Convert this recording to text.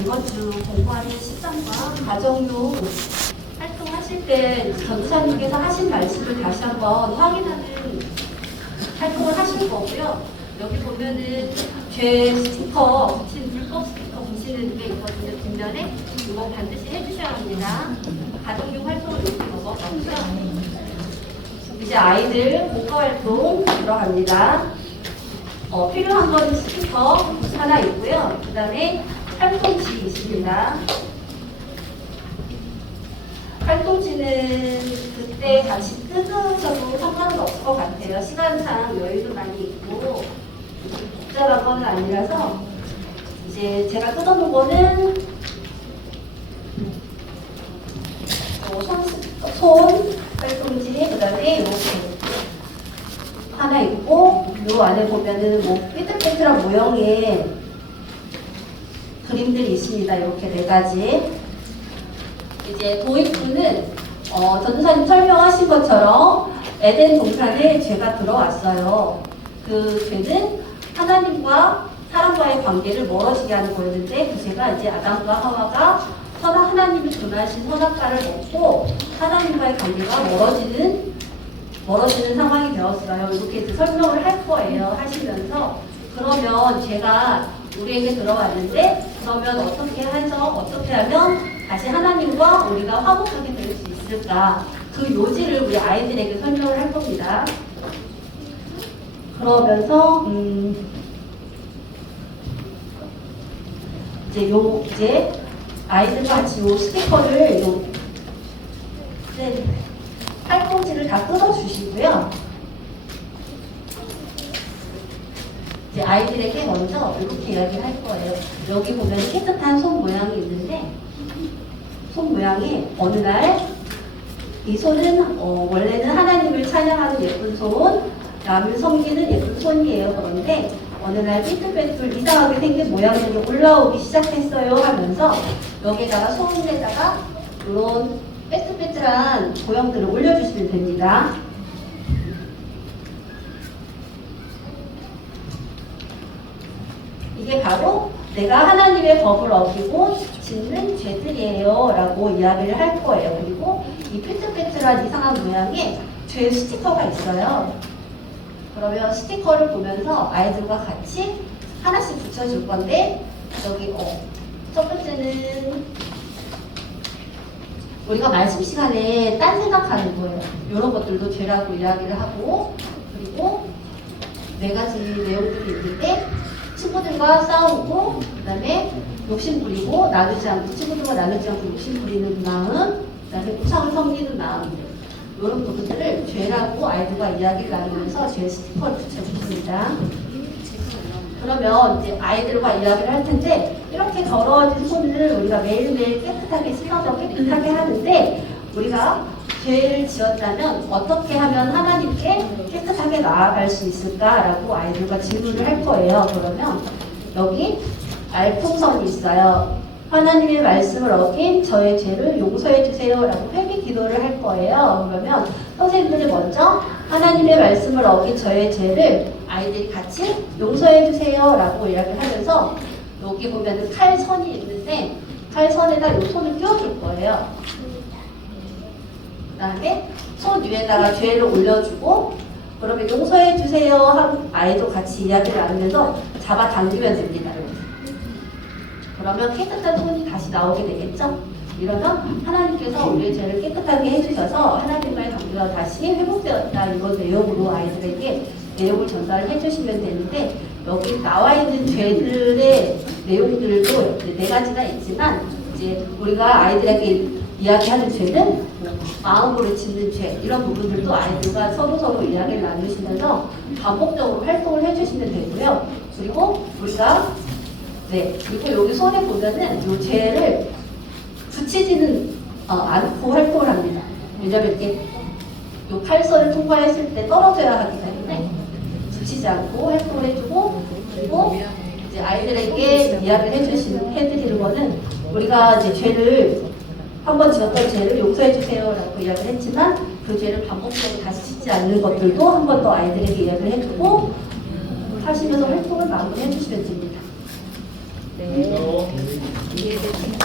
이번 주 공부하는 시점과 가정용 활동하실 때 전도사님께서 하신 말씀을 다시 한번 확인하는 활동을 하실 거고요. 여기 보면은 죄 스티커 붙인 불법 스티커 붙이는 게 있거든요. 뒷면에 이거 반드시 해주셔야 합니다. 가정용 활동을 여기 넘어가고요. 이제 아이들 공부 활동 들어갑니다. 필요한 건 스티커 하나 있고요. 그 다음에 활동지 있습니다. 활동지는 그때 같이 뜯으셔도 상관은 없을 것 같아요. 시간상 여유도 많이 있고 복잡한 건 아니라서 이제 제가 뜯어놓은 거는 손 활동지, 그 다음에 이렇게 하나 있고 요 안에 보면은 뭐 삐뚤빼뚤한 모형의 그림들이 있습니다. 이렇게 4가지. 이제 도입부는 전도사님 설명하신 것처럼 에덴 동산에 죄가 들어왔어요. 그 죄는 하나님과 사람과의 관계를 멀어지게 하는 거였는데 그 죄가 이제 아담과 하와가 하나님이 준하신 선악과를 먹고 하나님과의 관계가 멀어지는 상황이 되었어요. 이렇게 이제 설명을 할 거예요. 하시면서 그러면 죄가 우리에게 들어왔는데 그러면 어떻게 하면 다시 하나님과 우리가 화목하게 될 수 있을까? 그 요지를 우리 아이들에게 설명을 할 겁니다. 그러면서 이제 아이들과 같이 요 스티커를 활동지를 다 뜯어주시고요. 이제 아이들에게 먼저 이렇게 이야기를 할 거예요. 여기 보면 깨끗한 손 모양이 있는데 손 모양이 어느 날 이 손은 원래는 하나님을 찬양하는 예쁜 손, 남을 섬기는 예쁜 손이에요. 그런데 어느 날 삐뚤빼뚤 이상하게 생긴 모양들이 올라오기 시작했어요 하면서 여기다가 손에다가 이런 빼뚤빼뚤한 모형들을 올려주시면 됩니다. 이게 바로 내가 하나님의 법을 어기고 짓는 죄들이에요 라고 이야기를 할 거예요. 그리고 이 삐뚤빼뚤한 이상한 모양의 죄 스티커가 있어요. 그러면 스티커를 보면서 아이들과 같이 하나씩 붙여줄 건데 여기 첫 번째는 우리가 말씀 시간에 딴 생각하는 거예요. 이런 것들도 죄라고 이야기를 하고 그리고 4가지 내용들이 있는데 친구들과 싸우고 그 다음에 욕심 부리고 친구들과 나누지 않고 욕심 부리는 마음 그 다음에 우상을 섬기는 마음 이런 부분들을 죄라고 아이들과 이야기를 나누면서 죄 스티커를 붙여줍니다. 그러면 이제 아이들과 이야기를 할 텐데 이렇게 더러워진 손을 우리가 매일매일 깨끗하게 씻어서 깨끗하게 하는데 우리가 죄를 지었다면 어떻게 하면 하나님께 깨끗하게 나아갈 수 있을까라고 아이들과 질문을 할 거예요. 그러면 여기 알풍선이 있어요. 하나님의 말씀을 어긴 저의 죄를 용서해 주세요 라고 회개 기도를 할 거예요. 그러면 선생님들이 먼저 하나님의 말씀을 어긴 저의 죄를 아이들이 같이 용서해 주세요 라고 이야기를 하면서 여기 보면 칼선이 있는데 칼선에다 이 손을 띄워줄 거예요. 그 다음에 손 위에다가 죄를 올려주고 그러면 용서해 주세요 하고 아이도 같이 이야기를 나누면서 잡아당기면 됩니다. 그러면 깨끗한 손이 다시 나오게 되겠죠? 이러면 하나님께서 우리의 죄를 깨끗하게 해주셔서 하나님과의 관계가 다시 회복되었다 이런 내용으로 아이들에게 내용을 전달을 해주시면 되는데 여기 나와 있는 죄들의 내용들도 4가지가 있지만 이제 우리가 아이들에게 이야기하는 죄는 마음으로 짓는 죄 이런 부분들도 아이들과 서로 이야기를 나누시면서 반복적으로 활동을 해주시면 되고요. 그리고 우리가 그리고 여기 손에 보면은 이 죄를 붙이지는 않고 활동을 합니다. 왜냐면 이렇게 이 칼선을 통과했을 때 떨어져야 하기 때문에 붙이지 않고 활동을 해주고 그리고 이제 아이들에게 이야기를 해드리는 거는 우리가 이제 죄를 한번 지었던 죄를 용서해 주세요라고 이야기를 했지만 그 죄를 반복적으로 다시 짓지 않는 것들도 한 번 더 아이들에게 이야기를 해주고 하시면서 활동을 마무리해 주시면 됩니다. 이해되시나요?